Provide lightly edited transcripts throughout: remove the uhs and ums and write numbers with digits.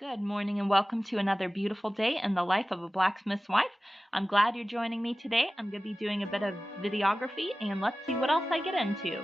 Good morning and welcome to another beautiful day in the life of a blacksmith's wife. I'm glad you're joining me today. I'm going to be doing a bit of videography and let's see what else I get into.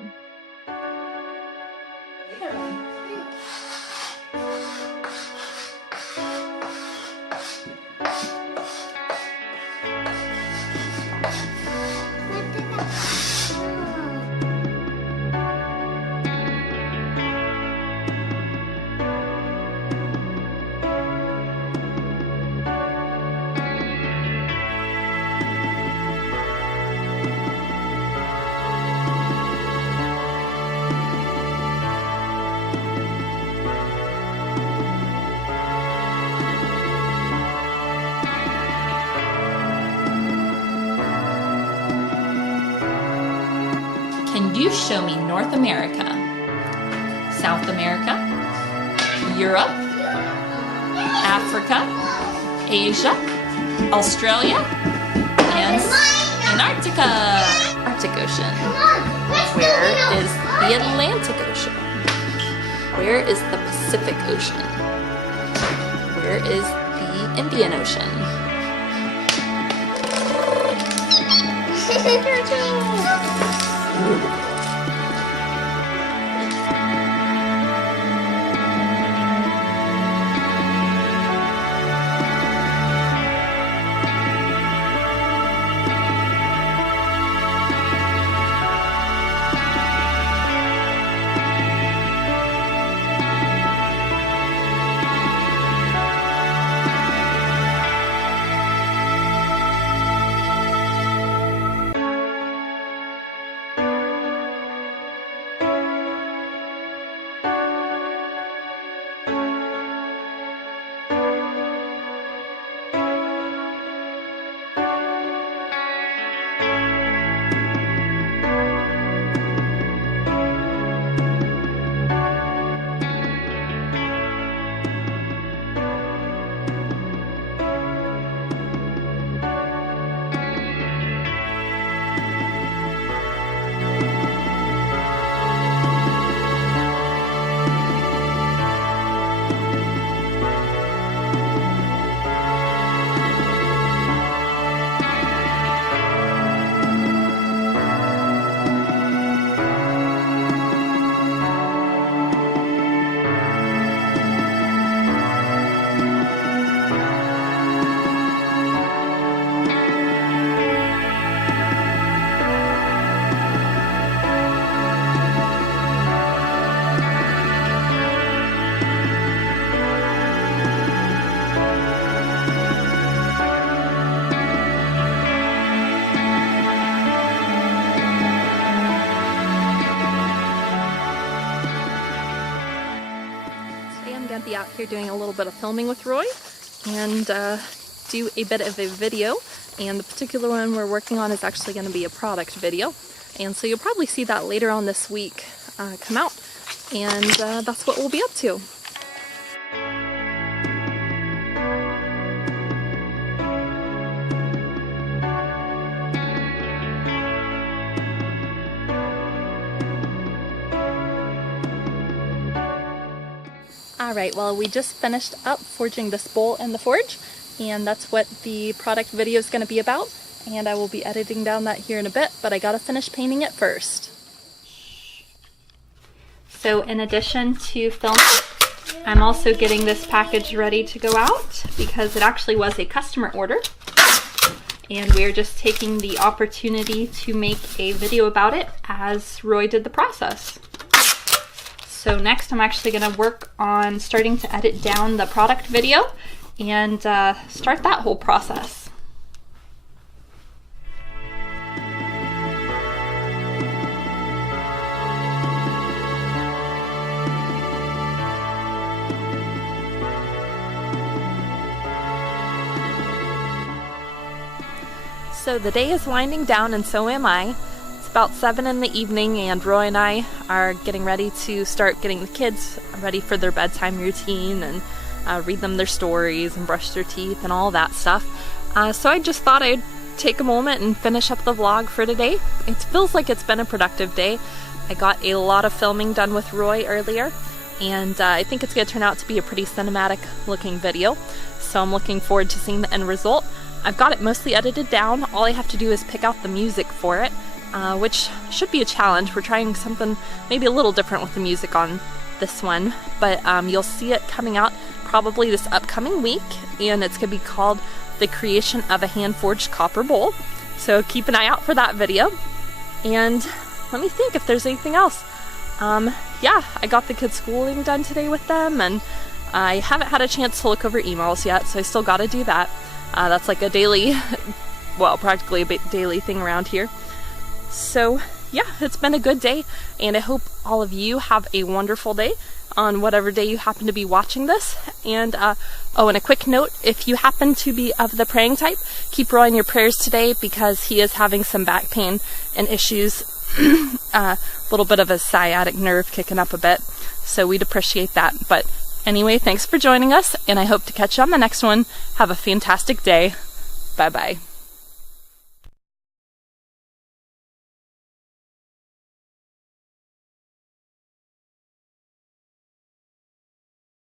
Can you show me North America, South America, Europe, Africa, Asia, Australia, and Antarctica? Arctic Ocean. Where is the Atlantic Ocean? Where is the Pacific Ocean? Where is the Indian Ocean? Going to be out here doing a little bit of filming with Roy and do a bit of a video, and the particular one we're working on is actually going to be a product video, and so you'll probably see that later on this week come out, and that's what we'll be up to. Alright, well, we just finished up forging this bowl in the forge, and that's what the product video is going to be about, and I will be editing down that here in a bit, but I gotta finish painting it first. So in addition to filming, I'm also getting this package ready to go out because it actually was a customer order, and we're just taking the opportunity to make a video about it as Roy did the process. So next I'm actually going to work on starting to edit down the product video and start that whole process. So the day is winding down and so am I. About 7 in the evening, and Roy and I are getting ready to start getting the kids ready for their bedtime routine and read them their stories and brush their teeth and all that stuff. So I just thought I'd take a moment and finish up the vlog for today. It feels like it's been a productive day. I got a lot of filming done with Roy earlier, and I think it's going to turn out to be a pretty cinematic looking video, so I'm looking forward to seeing the end result. I've got it mostly edited down. All I have to do is pick out the music for it, which should be a challenge. We're trying something maybe a little different with the music on this one, but you'll see it coming out probably this upcoming week, and it's going to be called The Creation of a Hand-Forged Copper Bowl. So keep an eye out for that video. And let me think if there's anything else. Yeah, I got the kids' schooling done today with them, and I haven't had a chance to look over emails yet, so I still got to do that. That's like a daily, well, practically a daily thing around here. So yeah, it's been a good day, and I hope all of you have a wonderful day on whatever day you happen to be watching this. And oh, and a quick note, if you happen to be of the praying type, keep rolling your prayers today, because he is having some back pain and issues, a little bit of a sciatic nerve kicking up a bit, so we'd appreciate that. But anyway, thanks for joining us, and I hope to catch you on the next one. Have a fantastic day. Bye bye.